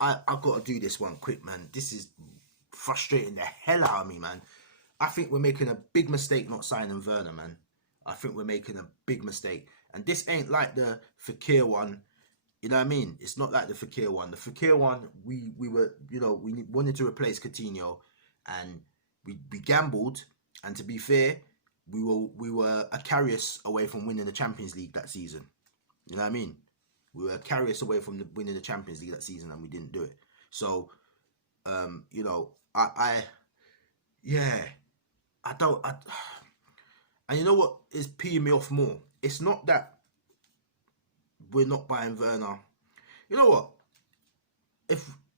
I've got to do this one quick, man. This is frustrating the hell out of me, man. I think we're making a big mistake not signing Werner, man. I think we're making a big mistake. And this ain't like the Fekir one. You know what I mean? It's not like the Fekir one. The Fekir one, we were, you know, we wanted to replace Coutinho, and we gambled. And to be fair, we were a carriers away from winning the Champions League that season. You know what I mean? We were carriers away from winning the Champions League that season, and we didn't do it. So, you know, yeah, and you know what is peeing me off more? It's not that we're not buying Werner. You know what?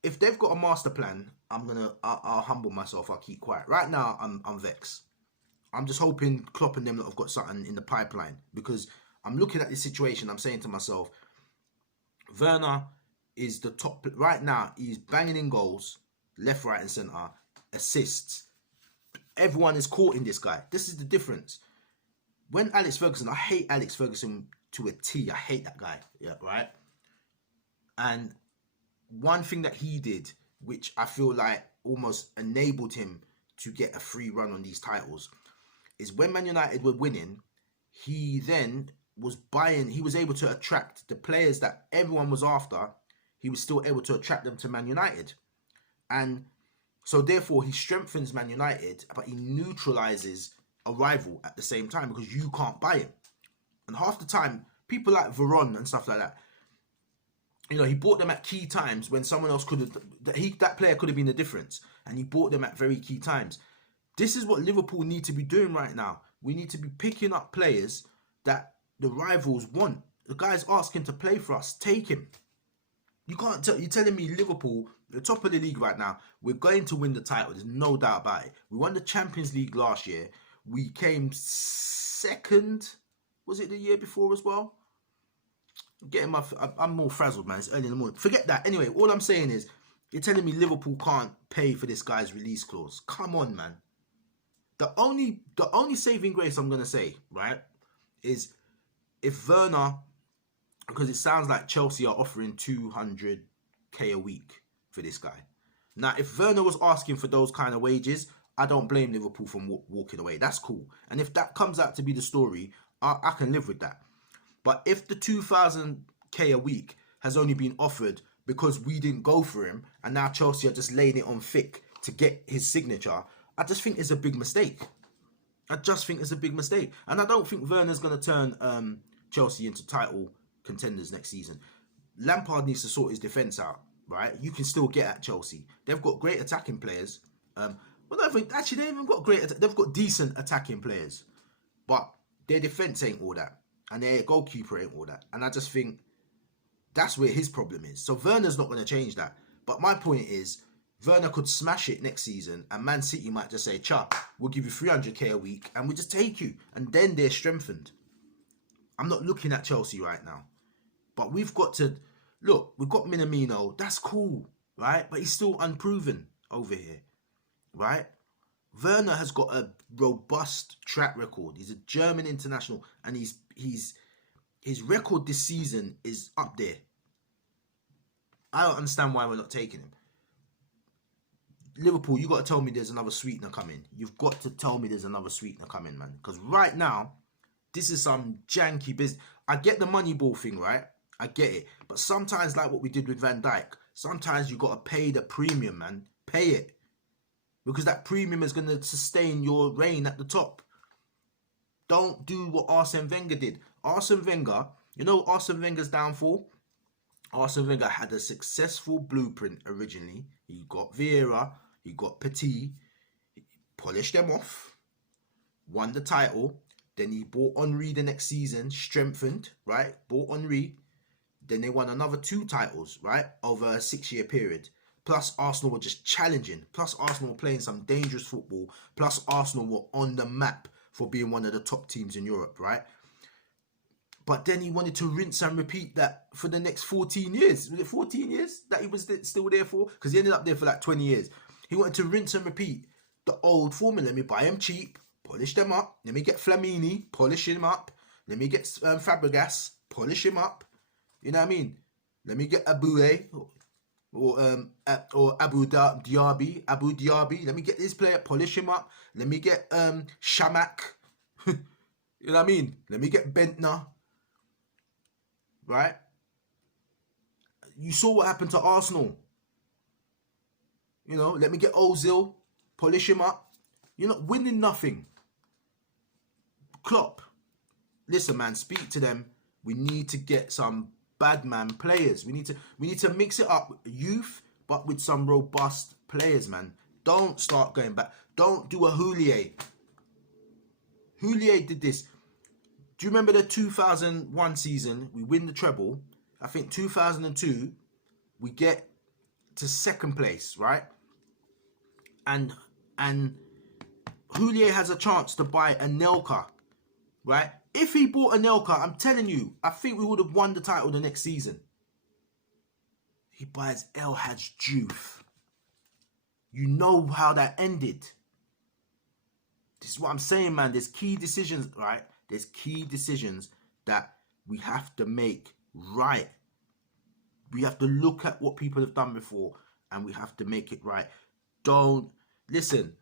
If they've got a master plan, I'll humble myself. I'll keep quiet. Right now, I'm vexed. I'm just hoping Klopp and them that have got something in the pipeline, because I'm looking at this situation. I'm saying to myself, Werner is the top right now. He's banging in goals, left, right, and centre, assists. Everyone is caught in this guy. This is the difference. When Alex Ferguson, I hate Alex Ferguson to a T. I hate that guy. Yeah, right. And one thing that he did, which I feel like almost enabled him to get a free run on these titles, is when Man United were winning, he then was buying, he was able to attract the players that everyone was after. He was still able to attract them to Man United. And so therefore he strengthens Man United, but he neutralizes a rival at the same time, because you can't buy him. And half the time, people like Veron and stuff like that, you know, he bought them at key times when someone else could have, that player could have been the difference. And he bought them at very key times. This is what Liverpool need to be doing right now. We need to be picking up players that the rivals want. The guy's asking to play for us. Take him. You can't tell, you're telling me Liverpool, the top of the league right now, we're going to win the title. There's no doubt about it. We won the Champions League last year. We came second. Was it the year before as well? I'm more frazzled, man. It's early in the morning. Forget that. Anyway, all I'm saying is, you're telling me Liverpool can't pay for this guy's release clause. Come on, man. The only saving grace I'm going to say, right, is if Werner, because it sounds like Chelsea are offering 200k a week for this guy. Now, if Werner was asking for those kind of wages, I don't blame Liverpool from walking away. That's cool. And if that comes out to be the story, I can live with that. But if the 2,000k a week has only been offered because we didn't go for him, and now Chelsea are just laying it on thick to get his signature, I just think it's a big mistake. I just think it's a big mistake. And I don't think Werner's going to turn Chelsea into title contenders next season. Lampard needs to sort his defence out, right? You can still get at Chelsea. They've got great attacking players. Well, actually, they haven't got great. They've got decent attacking players. But their defence ain't all that. And their goalkeeper ain't all that. And I just think that's where his problem is. So Werner's not going to change that. But my point is, Werner could smash it next season, and Man City might just say, "Cha, we'll give you 300k a week, and we'll just take you." And then they're strengthened. I'm not looking at Chelsea right now. But we've got to... Look, we've got Minamino. That's cool, right? But he's still unproven over here, right? Werner has got a robust track record. He's a German international, and his record this season is up there. I don't understand why we're not taking him. Liverpool, you got to tell me there's another sweetener coming. You've got to tell me there's another sweetener coming, man. Because right now, this is some janky business. I get the money ball thing, right? I get it. But sometimes, like what we did with Van Dijk, sometimes you got to pay the premium, man. Pay it. Because that premium is going to sustain your reign at the top. Don't do what Arsene Wenger did. Arsene Wenger, you know Arsene Wenger's downfall? Arsene Wenger had a successful blueprint originally. He got Vieira, he got Petit, he polished them off, won the title. Then he bought Henry the next season, strengthened, right? Bought Henry. Then they won another 2 titles, right? Over a 6-year period. Plus Arsenal were just challenging. Plus Arsenal were playing some dangerous football. Plus Arsenal were on the map for being one of the top teams in Europe, right? But then he wanted to rinse and repeat that for the next 14 years. Was it 14 years that he was still there for? Because he ended up there for like 20 years. He wanted to rinse and repeat the old formula. Let me buy them cheap, polish them up. Let me get Flamini, polish him up. Let me get Fabregas, polish him up. You know what I mean? Let me get Abue. or Abu Dhabi. Abu Dhabi. Let me get this player, polish him up. Let me get Shamak. You know what I mean? Let me get Bentner. Right? You saw what happened to Arsenal. You know, let me get Ozil, polish him up. You're not winning nothing. Klopp, listen, man, speak to them. We need to get some bad man players. We need to mix it up, youth, but with some robust players, man. Don't start going back. Don't do a Houllier. Houllier did this. Do you remember the 2001 season? We win the treble. I think 2002, we get to second place, right? And Houllier has a chance to buy Anelka, right? If he bought Anelka, I'm telling you, I think we would have won the title the next season. He buys Llftv. You know how that ended. This is what I'm saying, man. There's key decisions, right? There's key decisions that we have to make right. We have to look at what people have done before and we have to make it right. Don't listen.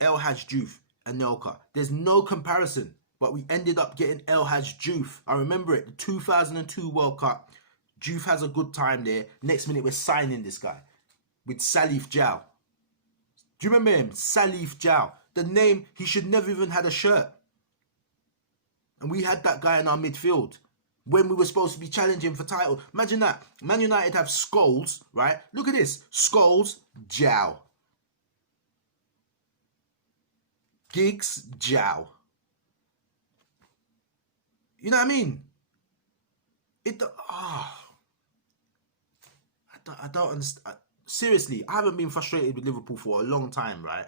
Llftv, Anelka. There's no comparison, but we ended up getting Llftv. I remember it. The 2002 World Cup. Juve has a good time there. Next minute, we're signing this guy with Salif Diao. Do you remember him? Salif Diao. The name, he should never even had a shirt. And we had that guy in our midfield when we were supposed to be challenging for title. Imagine that. Man United have Scholes, right? Look at this. Scholes, Diao. Giggs, Diao. You know what I mean? I don't understand. Seriously, I haven't been frustrated with Liverpool for a long time, right?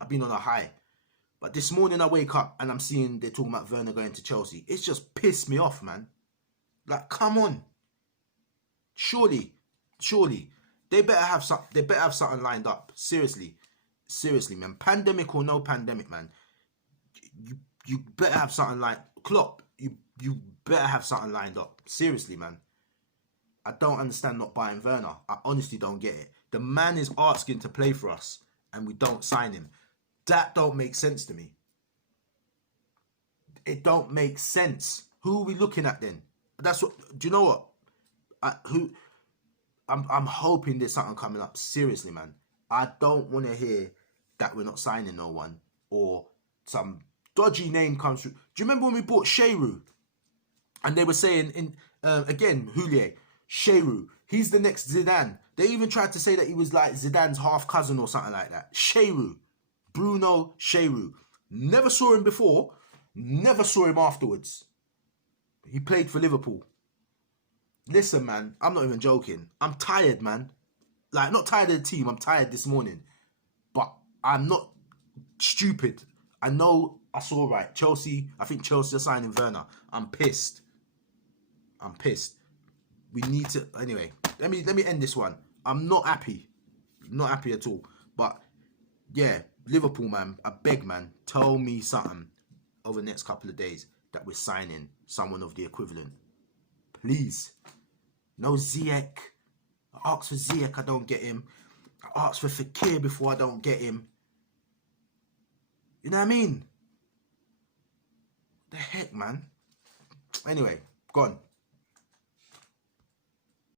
I've been on a high. But this morning I wake up and I'm seeing they're talking about Werner going to Chelsea. It's just pissed me off, man. Like, come on. Surely. They better have something lined up. Seriously, man. Pandemic or no pandemic, man. You better have something like Klopp. You better have something lined up. Seriously, man. I don't understand not buying Werner. I honestly don't get it. The man is asking to play for us and we don't sign him. That don't make sense to me. It don't make sense. Who are we looking at then? That's what. Do you know what? I'm hoping there's something coming up. Seriously, man. I don't want to hear that we're not signing no one or some dodgy name comes through. Do you remember when we bought Sheru? And they were saying again, Houllier, Sheru, he's the next Zidane. They even tried to say that he was like Zidane's half cousin or something like that. Sheru. Bruno Sheru. Never saw him before. Never saw him afterwards. He played for Liverpool. Listen, man, I'm not even joking. I'm tired, man. Like, not tired of the team. I'm tired this morning. But I'm not stupid. I know I saw right. Chelsea, I think Chelsea are signing Werner. I'm pissed. We need to... Anyway, let me end this one. I'm not happy. Not happy at all. But, yeah, Liverpool, man, I beg, man, tell me something over the next couple of days that we're signing someone of the equivalent. Please. No Ziyech. I asked for Ziyech, I don't get him. I asked for Fekir before, I don't get him. You know what I mean? The heck, man? Anyway, gone.